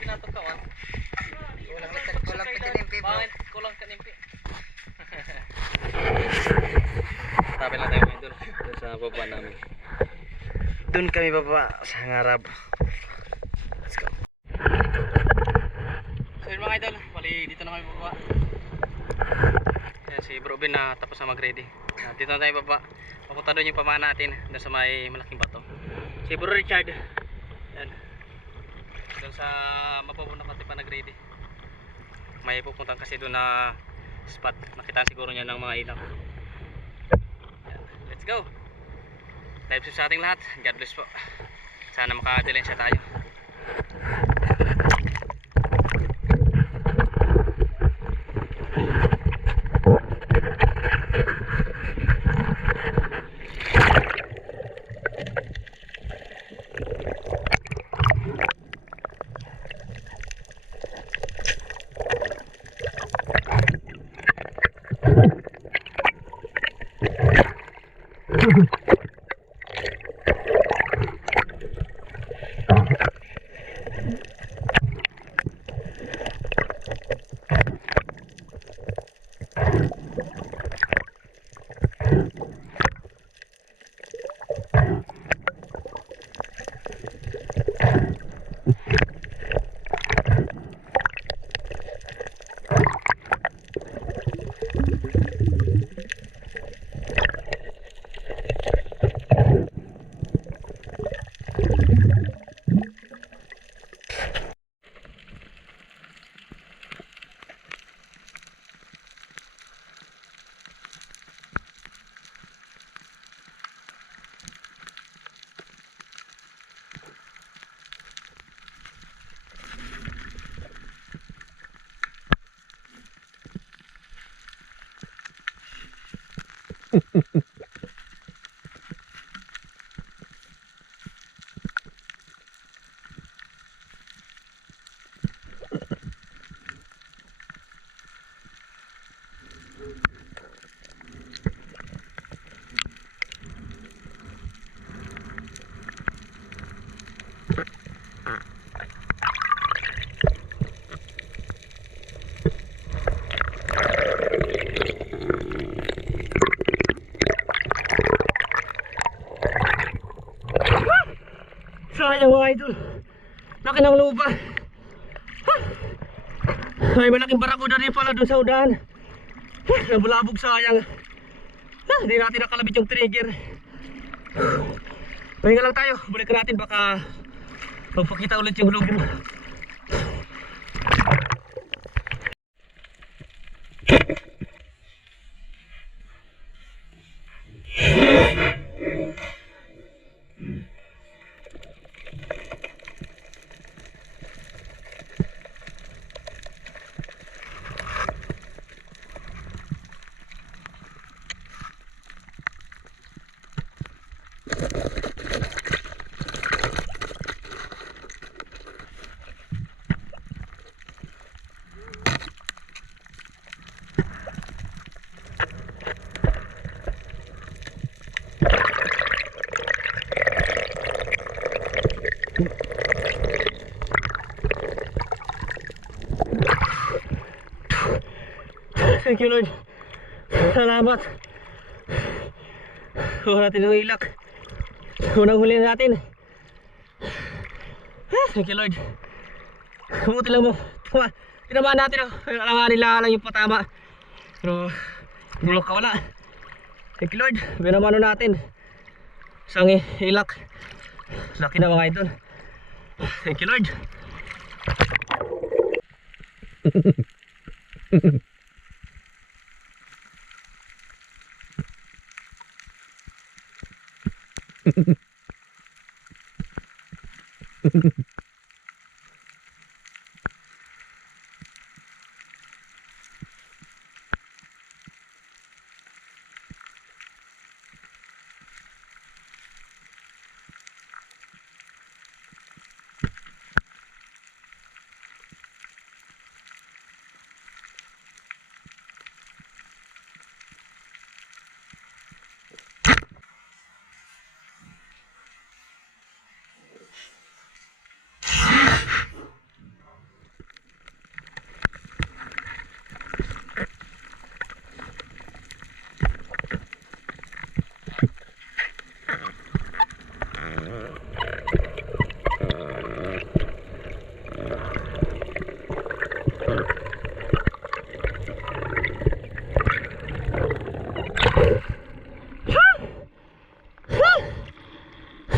pinatok ka wan. Kulang pitinimpi bro. Bakit kulang ka nimpi? Tabi lang tayo ngayon doon sa baba namin. Doon kami baba sa ngarab. Let's go. So yun mga idol, bali dito na kami baba. Yan, si Bro Ben na tapos na mag-ready. Dito na tayo baba. Papunta doon yung pamahan natin doon sa may malaking bato. Si Bro Richard. Yan. Doon sa mababong na pati pa nag-ready. May pupuntan kasi doon na spot. Nakita siguro niya ng mga ilaw. Yan. Let's go. Live sa ating lahat. God bless po. Sana makadilensya tayo. Sayang mga idol, laki ng lupa. May malaking barakuda rin pala doon sa udahan. Nabulabog, sayang. Hindi natin nakalabit yung trigger. Pahinga lang tayo, balik natin, baka magpakita ulit yung lugin. Thank you Lord. Salamat. Kuha natin yung ilak. Unang huli natin. Thank you Lord. Buti lang mo. Tinamaan natin. Alanganin lang yung patama. Pero hindi lang kawala. Thank you Lord. Binamano natin. Isang ilak. Laki na mga idol. Thank you Lord.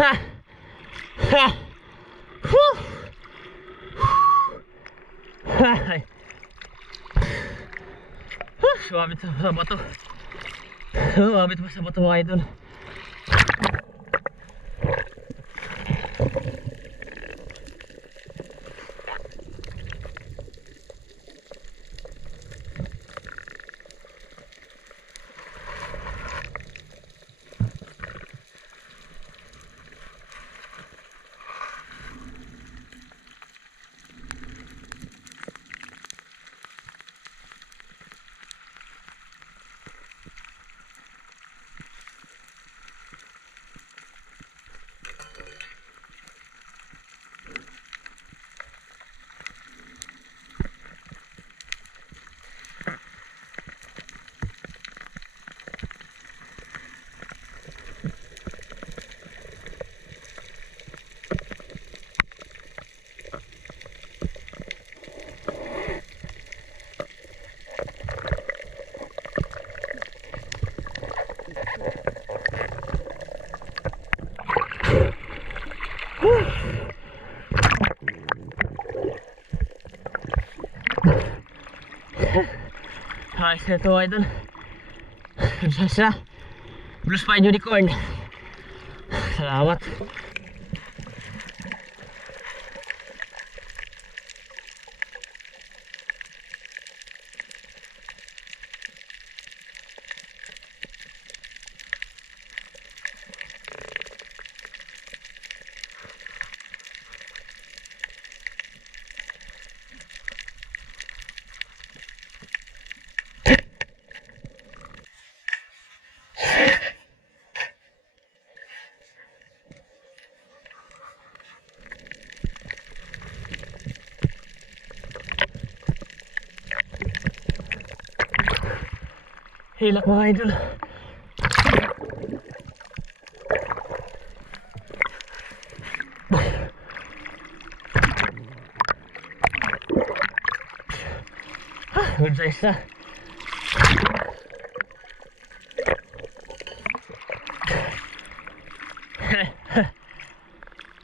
Ha! Ha! Whew! Ay. Sumabit sa bato. Sumabit pa sa bato mga idol. Ayos na ito idol. Sa Blue Spine Unicorn. Salamat. Hilak mga idol. Good size na.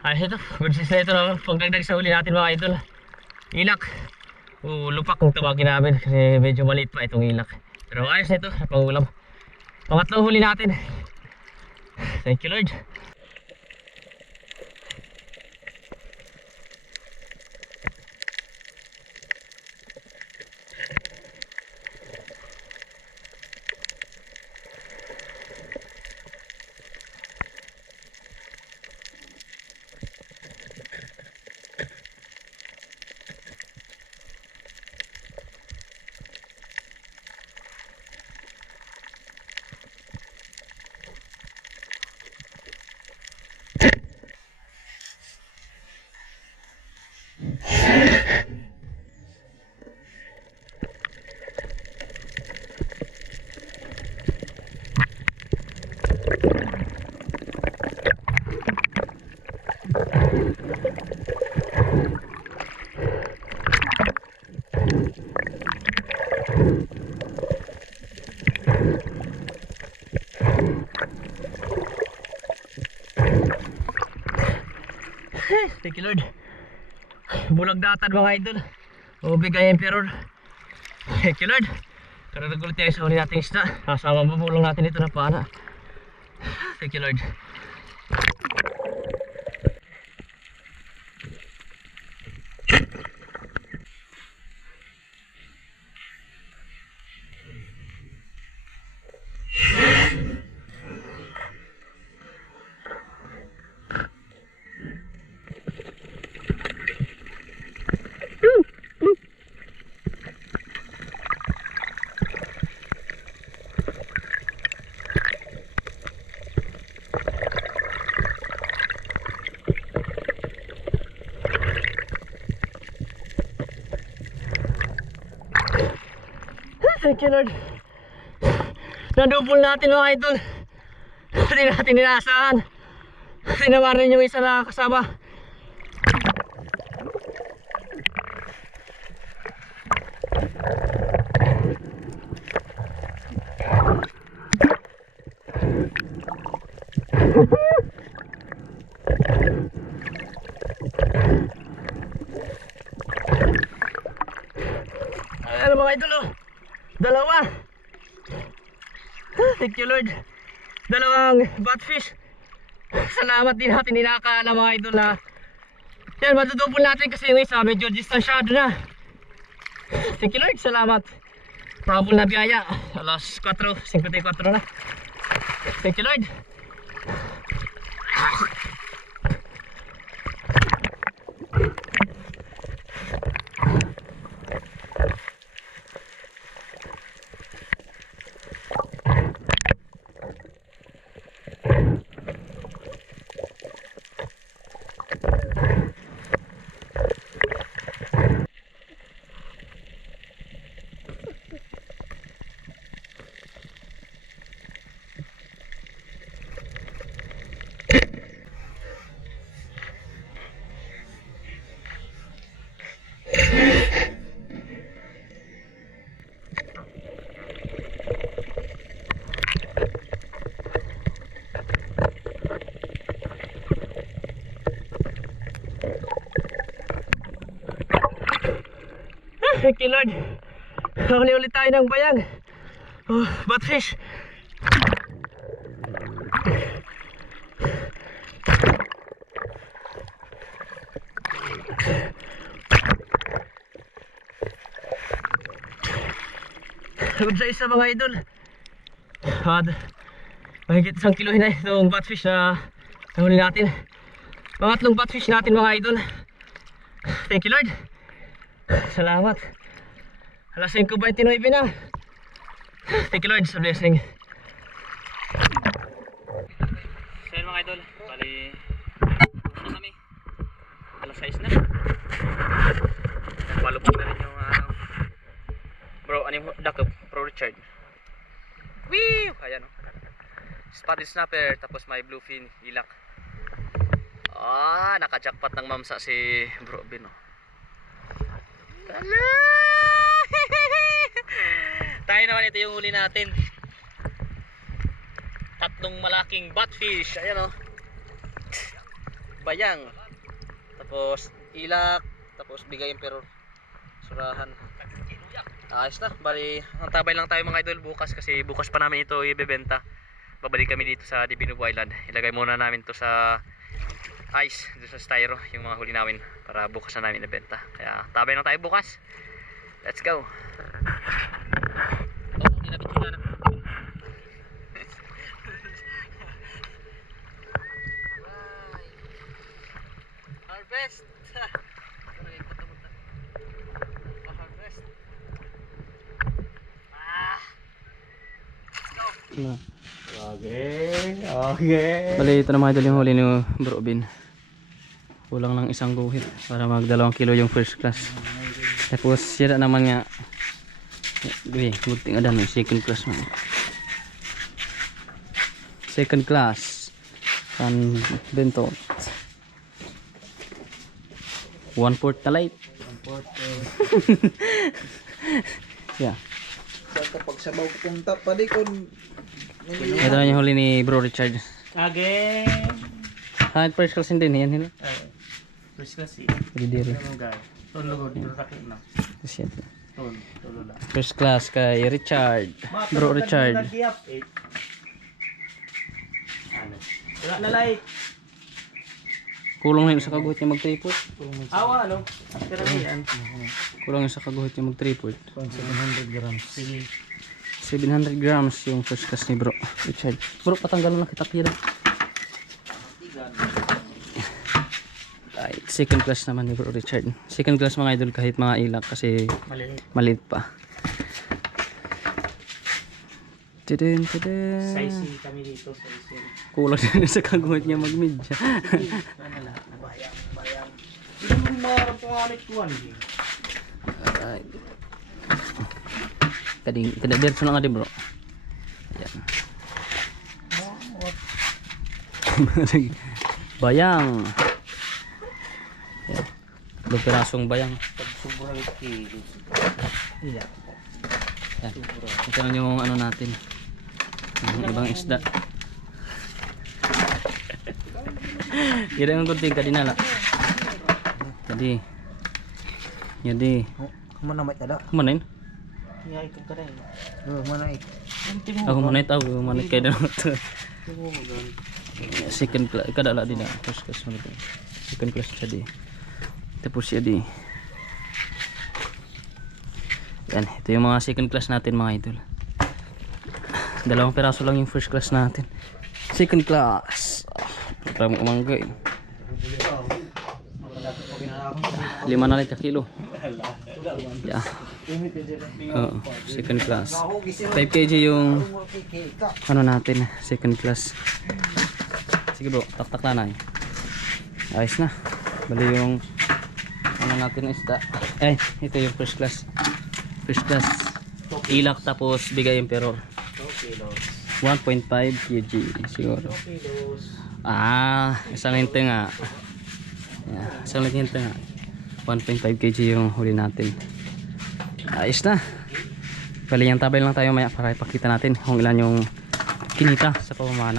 Ayos ito. Good size na ito na pagdagdag sa huli natin mga idol. Ilak. Lupak kung tawagin namin kasi medyo maliit pa itong ilak. Pero ayos na ito sa pangulam. Pangatlong huli natin. Thank you Lord. Thank you Lord. Bulag datan mga idol. Ubig ay emperor. Thank you Lord. Karagdag ulit tayo sa huli nating isda. Kasama bubulong natin ito ng pana. Thank you Lord. Thank you Lord. Nadupol natin mga idol. Hindi natin inaasahan. Tinawarin yung isa na kasama. Thank you Lord. Dalawang batfish. Salamat din natin inakala mga idol na. Yan, matutupol natin kasi yung isa medyo distansyado na. Thank you Lord, salamat. Probable na biyaya. Alas 4:54 na. Thank you Lord. Thank you Lord. Huli ulit tayo ng bayang. Oh, batfish. Hagod sa isa mga idol. Mahigit 1 kilo na itong batfish na nahuli natin. Pangatlong batfish natin mga idol. Thank you Lord. Salamat. Alas 5:29 na. Thank you Lord sa blessing. So yun mga idol, bali na kami. Alas 6 na. Malupot na rin yung bro, ano yung dakop? Pro Richard. Wee! Ayan o. Spotted snapper, tapos may bluefin, ilak. Naka-jackpot ng mamsa si Bro Bin o. Tala! Tayo naman, ito yung huli natin. Tatlong malaking batfish. Ayan o. Bayang. Tapos ilak. Tapos bigayin pero surahan. Ayos na. Bali, ang tabay lang tayo mga idol bukas kasi bukas pa namin ito ibebenta. Babalik kami dito sa Divinubo Island. Ilagay muna namin to sa ice, dito sa styro, yung mga huli namin para bukas na namin ibenta. Kaya tabay lang tayo bukas. Let's go. Inabit yun na. Harvest. Harvest. Okay. Bali, ito na mga idol yung huli ni Bro Bin. Kulang ng isang guhit para mag 2 kilo yung first class. Tapos sira naman nga. Buti nga dan yung second class man. Second class. Pan bento. 1/4 na light. 1/4. Yeah. Kapag sabaw punta pa di kon. Ito na yung huli ni Bro Richard. Again. First class din yan hilo. First class eh. Didiri. Tulog rakit na. Shit. Tulog lang. First class kay Richard. Bro Richard. Wala na like. Kulong na yun sa kaguhit niya mag-tripod. Awa ano? Karamihan. Kulong yun sa kaguhit niya mag-tripod. 700 grams. Sige. 700 grams yung first class ni Bro Richard. Bro, patanggalan na kita pira. Second class naman ni Bro Richard. Second class mga idol kahit mga ilak kasi maliit pa. Tidin. Sizing kami dito sa isir. Kulang na sa kaguhit niya mag-media. Bayang. Hindi mo marap po nga nituan. Alright. Kada derso na nga di Bro. Yan. Bayang. Yan. 2 pirasong bayang. Sobrang kilo. Yan. Ito na yung ano natin. Yung ibang isda. Kira yung kunting kadinala. Jadi. Kumana may tada. Kumana yun? Iya ito ka rin. Mana ik. Ako manit kay daw to. Second class kada la din na first class mo to. Second class siya di. Tapos siya di. Yan, ito yung mga second class natin mga idol. Dalawang piraso lang yung first class natin. Second class. Parang umangga eh. 5 na lang kilo. Yeah. Second class. 5 kg yung ano natin, second class. Sige bro, tak-tak na. Ayos na. Bali yung ano natin isda. Eh, ito yung first class. First class. Ilak tapos bigay emperor. 1.5 kg siguro. Isang hinte nga. Yeah, isang hinte nga. 1.5 kg yung huli natin. Ayos na. Bali yung tabel lang tayo maya para ipakita natin kung ilan yung kinita sa pamamana.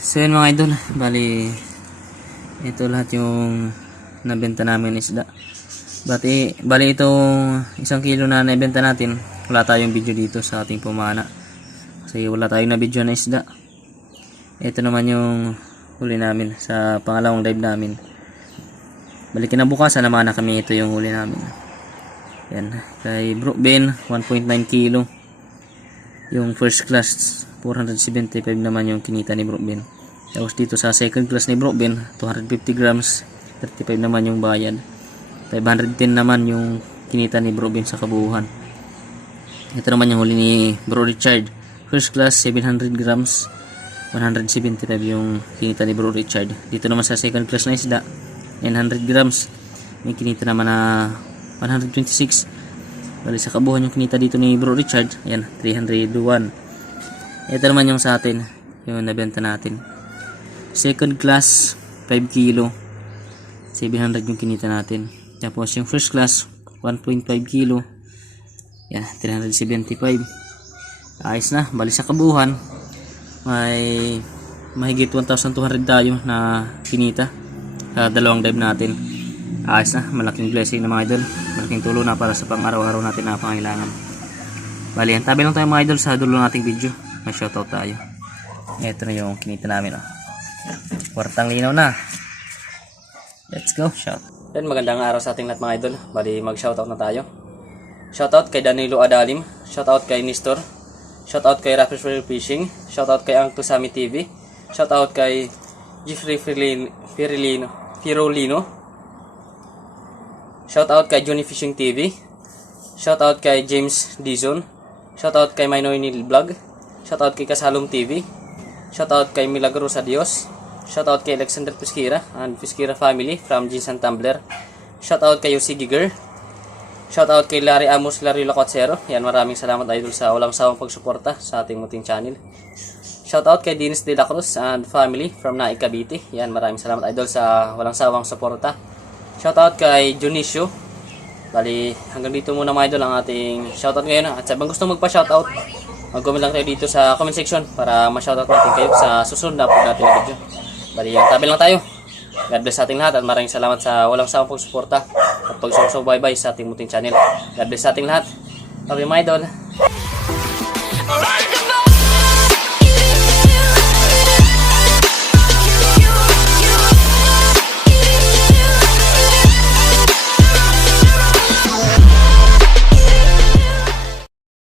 So yun mga idol, bali ito lahat yung nabenta namin isda. Bali itong 1 kilo na nabenta natin, wala tayong video dito sa ating pamamana kasi wala tayong na video na isda. Ito naman yung huli namin sa pangalawang live namin. Bali kinabukasan naman na kami, ito yung huli namin. Yan, kay Brookben 1.9 kilo. Yung first class 475 naman yung kinita ni Brookben. Tapos dito sa second class ni Brookben 250 grams 35 naman yung bayad. 510 naman yung kinita ni Brookben sa kabuuan. Ito naman yung huli ni Bro Richard. First class 700 grams 175 yung kinita ni Bro Richard. Dito naman sa second class na isda 900 grams may kinita naman na 126. Bali sa kabuuan yung kinita dito ni Bro Richard, ayan 301. Ito naman yung sa atin, yung nabenta natin. Second class 5 kilo 700 yung kinita natin. Tapos yung first class 1.5 kilo, yan 375. Ayos na. Bali sa kabuuan may mahigit 1,200 tayo na kinita sa dalawang dive natin. Ayos na, malaking blessing na mga idol, malaking tulong na para sa pang araw-araw natin na pangailangan. Bali, ang tabi lang tayo mga idol sa dulo nating video, may shoutout tayo. Ito na yung kinita namin. Kwartang linaw na. Let's go, shout. Then magandang araw sa ating lahat mga idol. Bali, mag shoutout na tayo. Shoutout kay Danilo Adalim, shoutout kay Nestor, shoutout kay Rapid Fishing, shoutout kay Ang Tusami TV, shoutout kay Jeffrey Firolino, shoutout kay Johnny Fishing TV, shoutout kay James Dizon, shoutout kay Mainoy Nil Vlog, shoutout kay Kasalom TV, shoutout kay Milagros Adios, shoutout kay Alexander Pesquira and Pesquira family from Jinsan Tumbler, shoutout kay Yossi Giger, shoutout kay Larry Amos Larry Lacotsero. Yan, maraming salamat idol sa walang sawang pagsuporta sa ating muting channel. Shoutout kay Dennis De La Cruz and family from Naik Cavite. Yan, maraming salamat idol sa walang sawang suporta. Shoutout kay Junicio. Bali, hanggang dito muna mga idol ang ating shoutout ngayon. At sa bang gusto magpa-shoutout, mag-comment lang kayo dito sa comment section para ma-shoutout natin kayo sa susunod na upload natin na video. Bali, yung tabi lang tayo. God bless sa ating lahat at maraming salamat sa walang sawang pagsuporta at pagsusubaybay sa ating muting channel. God bless sa ating lahat. Okay mga idol.